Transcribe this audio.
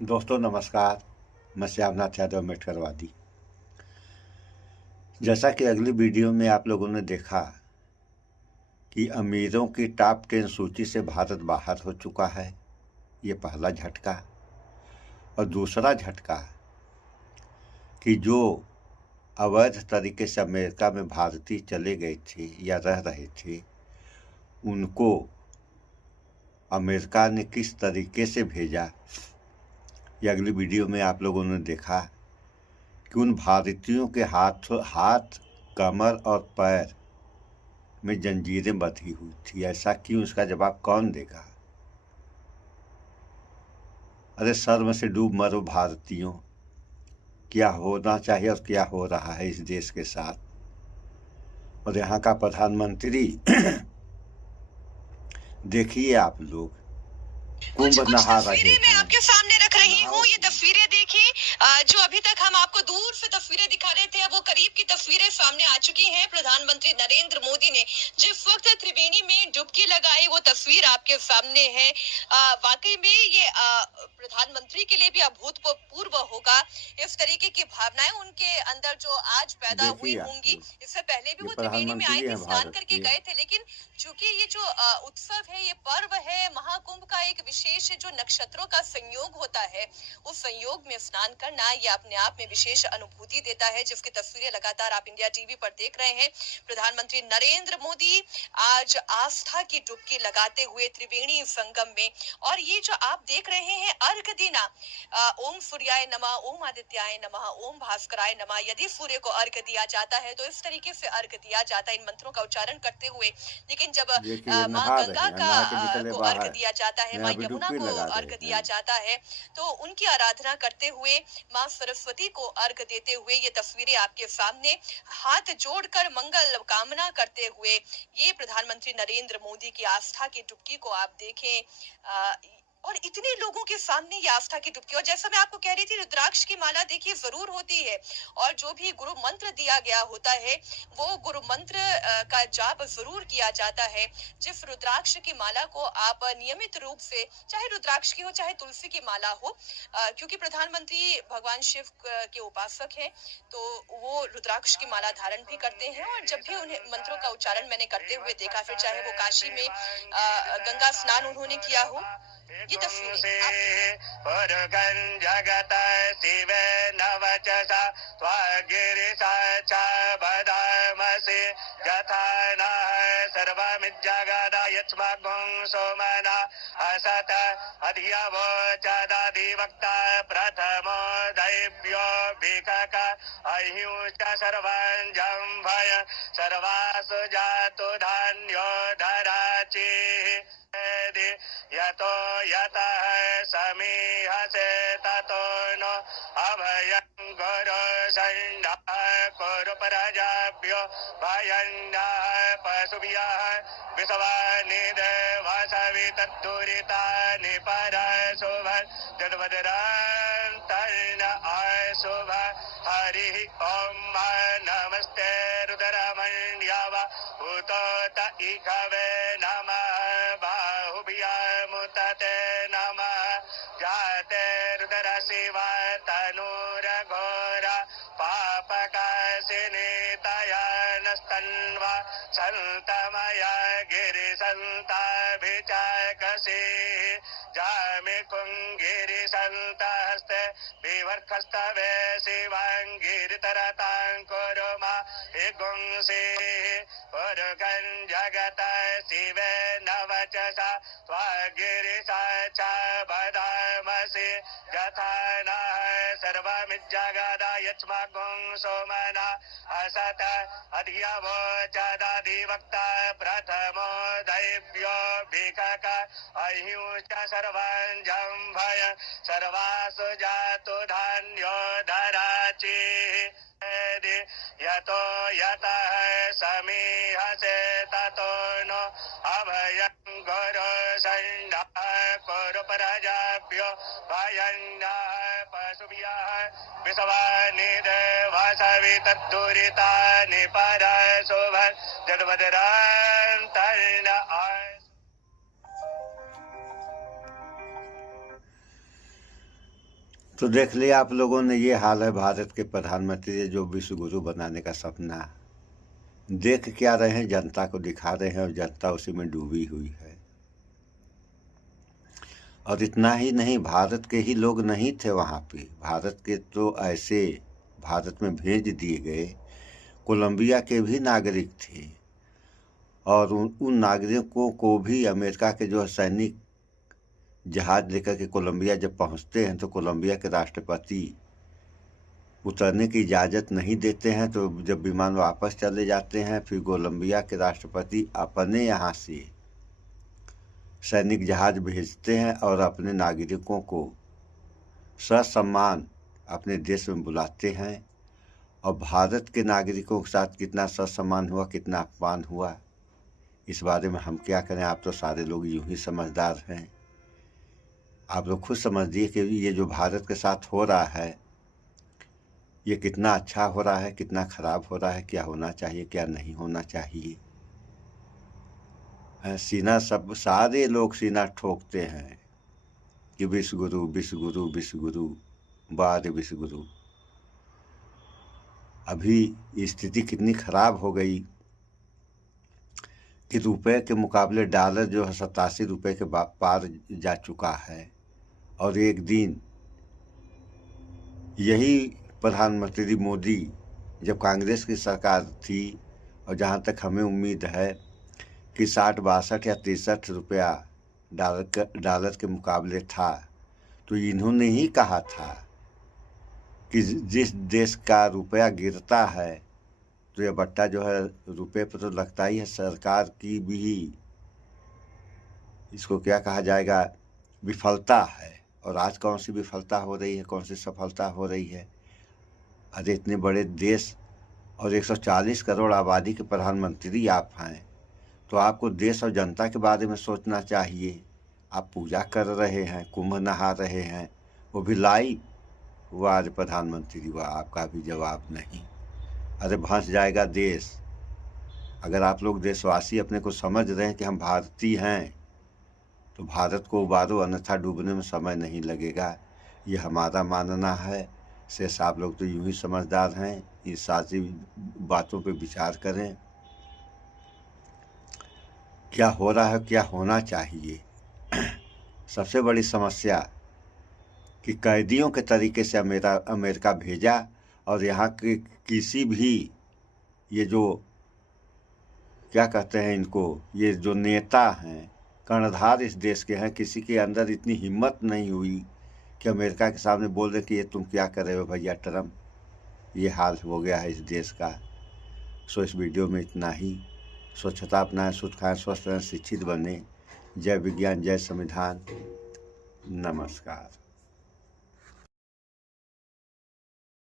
दोस्तों नमस्कार। मैं श्यामनाथ यादव अम्बेडकरवादी। जैसा कि अगली वीडियो में आप लोगों ने देखा कि अमीरों की टॉप 10 सूची से भारत बाहर हो चुका है, ये पहला झटका। और दूसरा झटका कि जो अवैध तरीके से अमेरिका में भारतीय चले गए थे या रह रहे थे, उनको अमेरिका ने किस तरीके से भेजा, ये अगली वीडियो में आप लोगों ने देखा कि उन भारतीयों के हाथ, कमर और पैर में जंजीरें बंधी हुई थी। ऐसा क्यों? इसका जवाब कौन देगा? अरे शर्म से डूब मरो भारतीयों, क्या होना चाहिए और क्या हो रहा है इस देश के साथ। और यहाँ का प्रधानमंत्री देखिए आप लोग, कुंभ नहा रहे मैं हैं। आपके सामने रख रही हूँ। ये तस्वीरें देखिए, जो अभी तक हम आपको दूर से तस्वीरें दिखा रहे थे, वो करीब की तस्वीरें सामने आ चुकी हैं। प्रधानमंत्री नरेंद्र मोदी ने जिस वक्त त्रिवेणी में डुबकी लगाई, वो तस्वीर आपके सामने है। वाकई में ये प्रधानमंत्री के लिए भी अभूतपूर्व होगा। इस तरीके की भावनाएं उनके अंदर जो आज पैदा हुई होंगी। इससे पहले भी वो त्रिवेणी में आए थे, स्नान करके गए थे, लेकिन चूंकि ये जो उत्सव है, ये पर्व है, महाकुंभ का एक विशेष जो नक्षत्रों का संयोग होता है, उस संयोग में स्नान करना ये अपने आप में विशेष अनुभूति देता है, जिसकी तस्वीरें लगातार आप इंडिया टीवी पर देख रहे हैं। प्रधानमंत्री नरेंद्र मोदी आज आस्था की डुबकी लगाते हुए त्रिवेणी संगम में, और ये जो आप देख रहे हैं अर्घ देना, ओम सूर्याय नमः, ओम आदित्याय नमः, ओम भास्कराय नमः। यदि सूर्य को अर्घ दिया जाता है तो इस तरीके से अर्घ दिया जाता है, इन मंत्रों का उच्चारण करते हुए। लेकिन जब माँ गंगा को अर्घ दिया जाता है, माँ यमुना को अर्घ दिया जाता है, तो उनकी आराधना करते हुए, माँ सरस्वती को अर्घ देते हुए, ये तस्वीरें आपके सामने हाथ जोड़कर मंगल कामना करते हुए, ये प्रधानमंत्री नरेंद्र मोदी की आस्था की डुबकी को आप देखें। और इतने लोगों के सामने ये आस्था की डुबकी, और जैसा मैं आपको कह रही थी, रुद्राक्ष की माला देखिए जरूर होती है, और जो भी गुरु मंत्र दिया गया होता है, वो गुरु मंत्र का जाप जरूर किया जाता है। जिस रुद्राक्ष की माला को आप नियमित रूप से, चाहे रुद्राक्ष की हो चाहे तुलसी की माला हो, क्योंकि प्रधानमंत्री भगवान शिव के उपासक हैं, तो वो रुद्राक्ष की माला धारण भी करते हैं। और जब भी उन्हें मंत्रों का उच्चारण मैंने करते हुए देखा, फिर चाहे वो काशी में गंगा स्नान उन्होंने किया हो, ये तस्वीरें जगत शिव नवचसा त्वगिरिसा च बदामसि यथा नः सर्वमिज्जगदा यस्माकं सोमना असत अधियवोचदाधिवक्ता प्रथमो दैव्यो भिखक अहिंस सर्वं जम्भय सर्वासु जातु धान्यो धराचिः यतो यतः समीहसे ततो नो अभयं गुरु सन्नः कुरु प्रजाभ्यो भयन्नः पशुभ्यः विश्वानि देवसवितद्दुरितानि परशुभ जन्मदिनान्तर्न अशुभ हरिः ॐ नमस्ते रुद्रमण्याव उतोत इखवे नमः बाहुभ्यामुतते नमः जाते रुद्र शिव तनूरघोर पापकाशिनीतया नस्तन्वा सन्तमय गिरिसन्ताभिचाकसी जामि कुङ्गिरिसन्तहस्ते विवर्खस्तवे शिवाङ्गिरितरतां कुरु मा हिगुंसीः उरुगं जगत शिवे नवचसा त्वगिरिसा च बदामसि यथा नः सर्वमिज्जगदा यस्माकं सोमना असत अधियवोचदाधिवक्ता प्रथमो दैव्यो भिखक अहिंस सर्वं जम्भय सर्वासु जातु धान्यो धराचिः यतो यतः समीहसे ततो नो अभयं गुरु सन्नः कुरु प्रजाभ्यो भयन्नः पशुभ्यः विश्वानि देवसवितद्दुरितानि परशुभ जन्मदिनान्तर्न तो देख लिया आप लोगों ने, ये हाल है भारत के प्रधानमंत्री जो विश्व गुरु बनाने का सपना देख क्या रहे हैं, जनता को दिखा रहे हैं और जनता उसी में डूबी हुई है। और इतना ही नहीं, भारत के ही लोग नहीं थे वहाँ पे, भारत के तो ऐसे भारत में भेज दिए गए कोलंबिया के भी नागरिक थे, और उन नागरिकों को भी अमेरिका के जो सैनिक जहाज लेकर के कोलंबिया जब पहुँचते हैं तो कोलंबिया के राष्ट्रपति उतरने की इजाज़त नहीं देते हैं। तो जब विमान वापस चले जाते हैं, फिर कोलंबिया के राष्ट्रपति अपने यहाँ से सैनिक जहाज भेजते हैं और अपने नागरिकों को ससम्मान अपने देश में बुलाते हैं। और भारत के नागरिकों के साथ कितना ससम्मान हुआ, कितना अपमान हुआ, इस बारे में हम क्या करें। आप तो सारे लोग यूं ही समझदार हैं, आप लोग खुद समझिए कि ये जो भारत के साथ हो रहा है ये कितना अच्छा हो रहा है, कितना खराब हो रहा है, क्या होना चाहिए, क्या नहीं होना चाहिए। सीना सब सारे लोग सीना ठोकते हैं कि विश्व गुरु विश्व गुरु विश्व गुरु, बाद विश्व गुरु। अभी स्थिति कितनी खराब हो गई कि रुपए के मुकाबले डॉलर जो है 87 रुपये के पार जा चुका है। और एक दिन यही प्रधानमंत्री मोदी जब कांग्रेस की सरकार थी, और जहाँ तक हमें उम्मीद है कि 60, 62 या 63 रुपया डॉलर के मुकाबले था, तो इन्होंने ही कहा था कि जिस देश का रुपया गिरता है तो यह बट्टा जो है रुपये पर तो लगता ही है। सरकार की भी इसको क्या कहा जाएगा, विफलता है। और आज कौन सी विफलता हो रही है, कौन सी सफलता हो रही है। अरे इतने बड़े देश और 140 करोड़ आबादी के प्रधानमंत्री आप हैं, तो आपको देश और जनता के बारे में सोचना चाहिए। आप पूजा कर रहे हैं, कुंभ नहा रहे हैं, वो भी लाइव। हुआ आज प्रधानमंत्री हुआ, आपका भी जवाब नहीं। अरे भंस जाएगा देश। अगर आप लोग देशवासी अपने को समझ रहे हैं कि हम भारतीय हैं, तो भारत को उबारो, अन्यथा डूबने में समय नहीं लगेगा। ये हमारा मानना है। शेष आप लोग तो यूं ही समझदार हैं, इस सारी बातों पे विचार करें। क्या हो रहा है, क्या होना चाहिए। सबसे बड़ी समस्या कि कैदियों के तरीके से अमेरिका भेजा, और यहाँ के किसी भी ये जो क्या कहते हैं इनको, ये जो नेता हैं, कर्णधार इस देश के हैं, किसी के अंदर इतनी हिम्मत नहीं हुई कि अमेरिका के सामने बोल दे कि ये तुम क्या कर रहे हो भैया ट्रम्प। ये हाल हो गया है इस देश का। सो इस वीडियो में इतना ही। स्वच्छता अपनाएं, शुद्ध खाएं, स्वस्थ रहें, शिक्षित बने। जय विज्ञान, जय संविधान। नमस्कार।